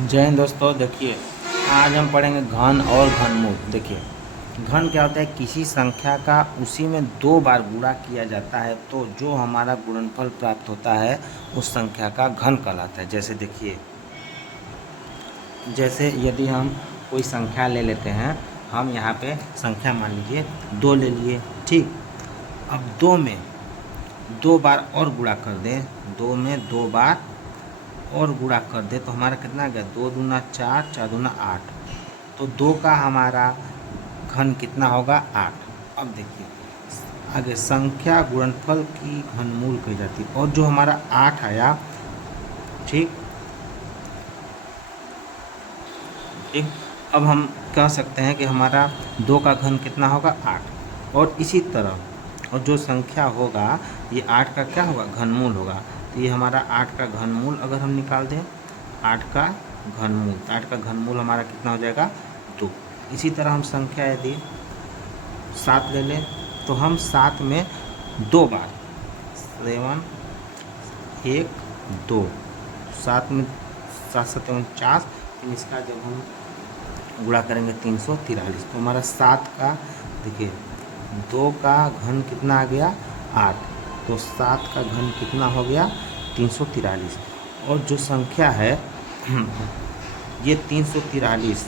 जय हिंद दोस्तों। देखिए, आज हम पढ़ेंगे घन और घनमूल। देखिए, घन क्या होता है? किसी संख्या का उसी में दो बार गुणा किया जाता है तो जो हमारा गुणनफल प्राप्त होता है उस संख्या का घन कहलाता है। जैसे देखिए, जैसे यदि हम कोई संख्या ले लेते हैं, हम यहाँ पे संख्या मान लीजिए 2 ले लिए, ठीक। अब 2 में 2 बार और गुणा कर दें, 2 में 2 बार और गुणा कर दे तो हमारा कितना आ गया? 2 दूना 4, 4 दूना 8। तो 2 का हमारा घन कितना होगा? 8। अब देखिए आगे, संख्या गुणनफल की घनमूल कही जाती है। और जो हमारा 8 आया, ठीक ठीक, अब हम कह सकते हैं कि हमारा 2 का घन कितना होगा? 8। और इसी तरह और जो संख्या होगा ये 8 का क्या होगा? घनमूल होगा। तो ये हमारा 8 का घनमूल अगर हम निकाल दें, 8 का घनमूल, 8 का घनमूल हमारा कितना हो जाएगा? 2। इसी तरह हम संख्या यदि 7 ले लें तो हम 7 में 2 बार 7 1 2, 7 में 7 7 49, फिर इसका जब हम गुणा करेंगे 343, तो हमारा 7 का देखिए 2 का घन कितना आ गया? 8। तो 7 का घन कितना हो गया? 343। और जो संख्या है ये 343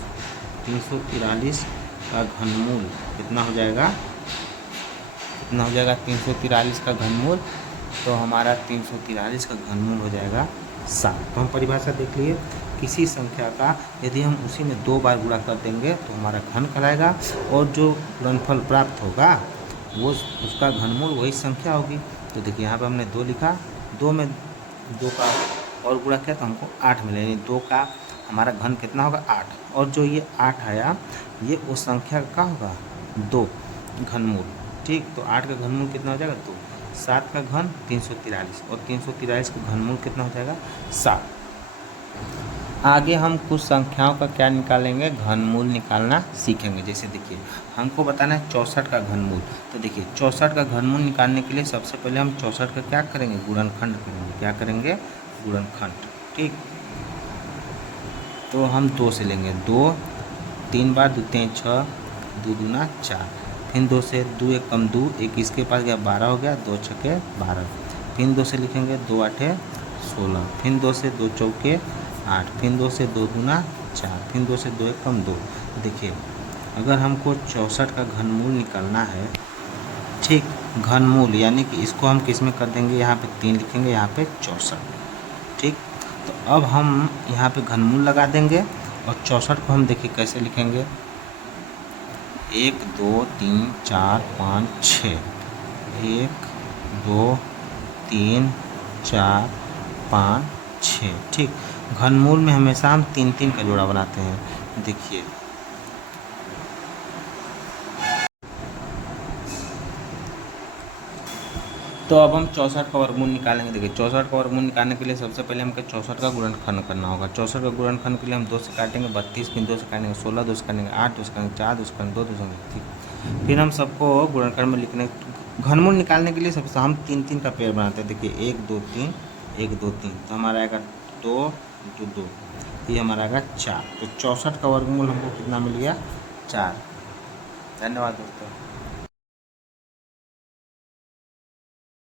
का घनमूल कितना हो जाएगा? कितना हो जाएगा 343 का घनमूल? तो हमारा 343 का घनमूल हो जाएगा 7। तो हम परिभाषा देख लिए, किसी संख्या का यदि हम उसी में 2 बार गुणा कर देंगे तो हमारा घन कहलाएगा, और जो गुणनफल प्राप्त होगा वो उसका घनमूल वही संख्या होगी। तो देखिए यहाँ पे हमने 2 लिखा, 2 में 2 का और गुणा किया तो हमको 8 मिला, यानी 2 का हमारा घन कितना होगा? 8। और जो ये 8 आया ये उस संख्या का होगा? 2 घनमूल, ठीक। तो 8 का घनमूल कितना हो जाएगा? 2। 7 का घन 343, और 343 का घनमूल कितना हो जाएगा? 7। आगे हम कुछ संख्याओं का क्या निकालेंगे? घनमूल निकालना सीखेंगे। जैसे देखिए, हमको बताना है 64 का घनमूल। तो देखिए 64 का घनमूल निकालने के लिए सबसे पहले हम 64 का क्या करेंगे? गुणनखंड करेंगे। क्या करेंगे? गुणनखंड, ठीक। तो हम 2 से लेंगे, 2 3 बार 2 3 6, 2 दूना 4, फिर 2 से 2 1 कम 2, 1 इसके पास गया 12 हो गया, 2 छके 12, फिर 2 से लिखेंगे 2 8 16, फिर 2 से 2 चौके 8, फिर 2 से 2 दूना 4, फिर 2 से 2 1 कम 2। देखिए अगर हमको 64 का घनमूल निकालना है, ठीक, घनमूल यानी कि इसको हम किस में कर देंगे? यहाँ पे 3 लिखेंगे, यहाँ पे 64, ठीक। तो अब हम यहाँ पे घनमूल लगा देंगे, और 64 को हम देखिए कैसे लिखेंगे? 1 2 3 4 5 6, 1 2 3 4 5 6, ठीक। घनमूल में हमेशा हम 3 3 का जोड़ा बनाते हैं। देखिए तो अब हम 64 का वर्गमूल निकालेंगे। देखिए 64 का वर्गमूल निकालने के लिए सबसे पहले हमको 64 का गुणनखंड करना होगा। 64 का गुणनखंड के लिए हम 2 से काटेंगे 32, फिर 2 से काटेंगे 16, 2 से काटेंगे 8, 2 से काटेंगे 4, 2 से काटेंगे 2, 2 से काटेंगे, ठीक। फिर हम सबको गुणनखंड में लिखने, घनमूल निकालने के लिए सबसे हम 3 3 का पेड़ बनाते हैं। देखिए 1 2 3, 1 2 3, तो हमारा आएगा 2 2 2, ये हमारा आएगा 4। तो 64 का वर्गमूल हमको कितना मिल गया? 4। धन्यवाद दोस्तों।